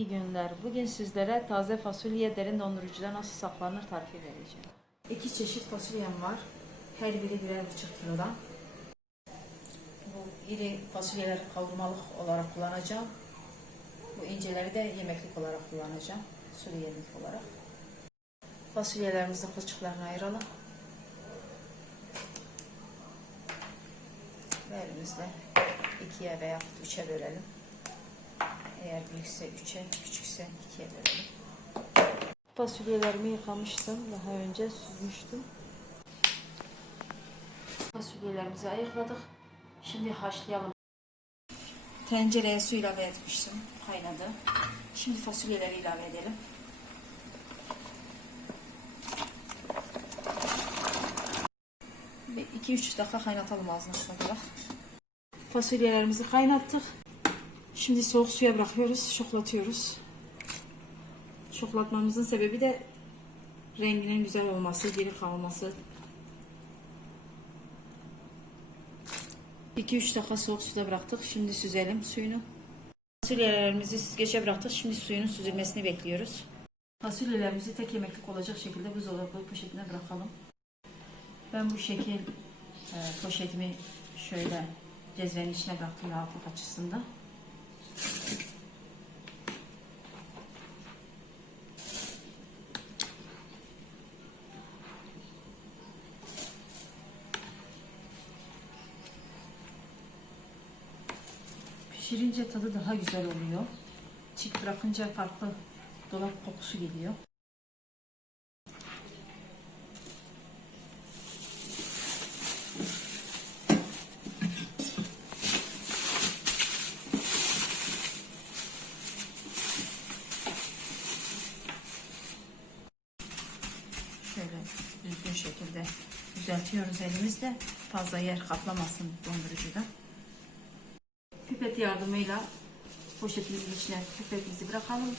İyi günler. Bugün sizlere taze fasulye derin dondurucuda nasıl saklanır tarifi vereceğim. İki çeşit fasulyem var. Her biri birer buçuk kilodan. Bu iri fasulyeleri kavurmalık olarak kullanacağım. Bu inceleri de yemeklik olarak kullanacağım. Sulu yemek olarak. Fasulyelerimizi kılçıklarına ayıralım. Ve elimizle ikiye veya üçe bölelim. Eğer büyükse 3'e, küçükse 2'ye bölelim. Fasulyelerimi yıkamıştım. Daha önce süzmüştüm. Fasulyelerimizi ayıkladık. Şimdi haşlayalım. Tencereye su ilave etmiştim. Kaynadı. Şimdi fasulyeleri ilave edelim. Bir 2-3 dakika kaynatalım ağzına kadar. Fasulyelerimizi kaynattık. Şimdi soğuk suya bırakıyoruz, şoklatıyoruz. Şoklatmamızın sebebi de renginin güzel olması, diri kalması. 2-3 dakika soğuk suda bıraktık. Şimdi süzelim suyunu. Fasulyelerimizi süzgece bıraktık. Şimdi suyunun süzülmesini bekliyoruz. Fasulyelerimizi tek yemeklik olacak şekilde buzdolabı poşetine bırakalım. Ben bu şekil e, poşetimi şöyle cezvenin içine bıraktım rahatlık açısından. Pişirince tadı daha güzel oluyor. Çift bırakınca farklı dolap kokusu geliyor. Şöyle düzgün şekilde düzeltiyoruz elimizle. Fazla yer kaplamasın dondurucuda. Pipet yardımıyla poşetimizin içine pipetimizi bırakalım.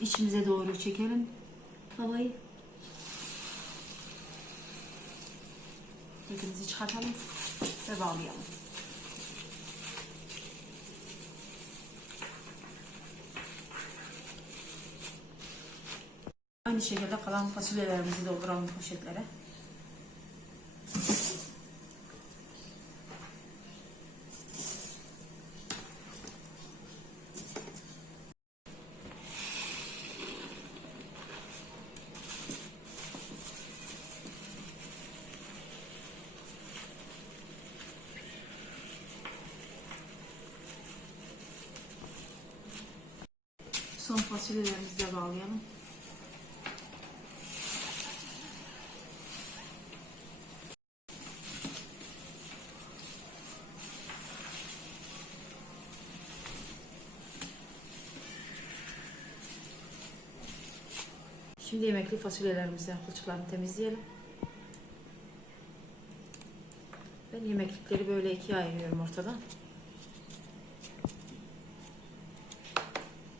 İçimize doğru çekelim havayı. Pipetimizi çıkartalım ve bağlayalım. Aynı şekilde kalan fasulyelerimizi dolduralım poşetlere. Son fasulyelerimizi de bağlayalım. Şimdi yemekli fasulyelerimizi, kılçıklarını temizleyelim. Ben yemeklikleri böyle ikiye ayırıyorum ortadan.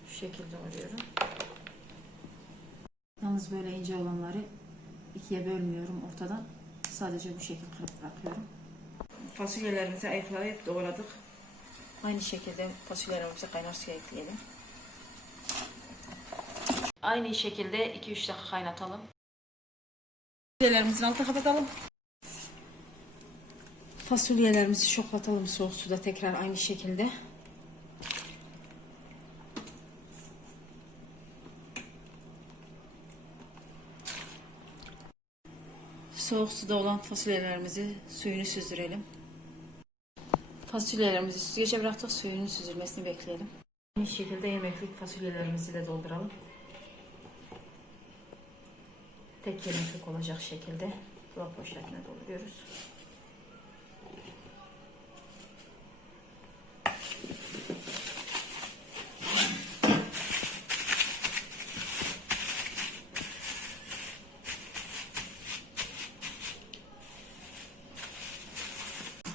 Şu şekilde alıyorum. Yalnız böyle ince olanları ikiye bölmüyorum ortadan. Sadece bu şekilde kırıp bırakıyorum. Fasulyelerimizi ayıklayıp doğradık. Aynı şekilde fasulyelerimizi kaynar suya ekleyelim. Aynı şekilde 2-3 dakika kaynatalım. Fasulyelerimizi altına kapatalım. Fasulyelerimizi şoklatalım soğuk suda tekrar aynı şekilde. Soğuk suda olan fasulyelerimizi suyunu süzdürelim. Fasulyelerimizi süzgece bıraktık. Suyunun süzülmesini bekleyelim. Aynı şekilde yemeklik fasulyelerimizi de dolduralım. Tek yemeklik olacak şekilde dolap poşetine dolduruyoruz.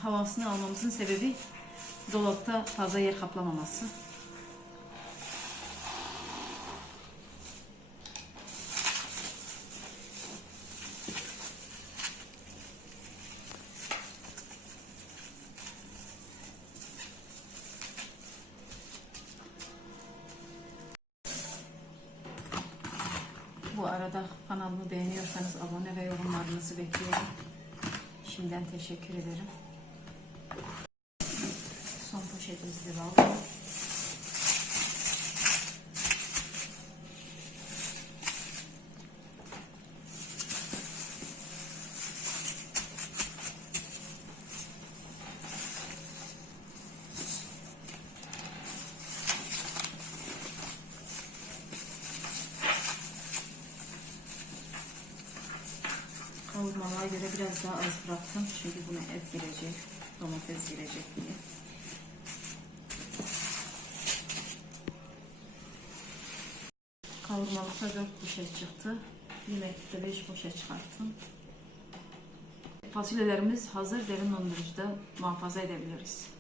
Havasını almamızın sebebi dolapta fazla yer kaplamaması. Arada kanalımı beğeniyorsanız abone ve yorumlarınızı bekliyorum. Şimdiden teşekkür ederim. Son poşetimizi de alalım. Kavurmalığa göre biraz daha az bıraktım. Çünkü buna et girecek, domates girecek diye. Kavurmalıkta 4 poşet çıktı. Yemekte 5 poşet çıkarttım. Fasulyelerimiz hazır derin dondurucuda muhafaza edebiliriz.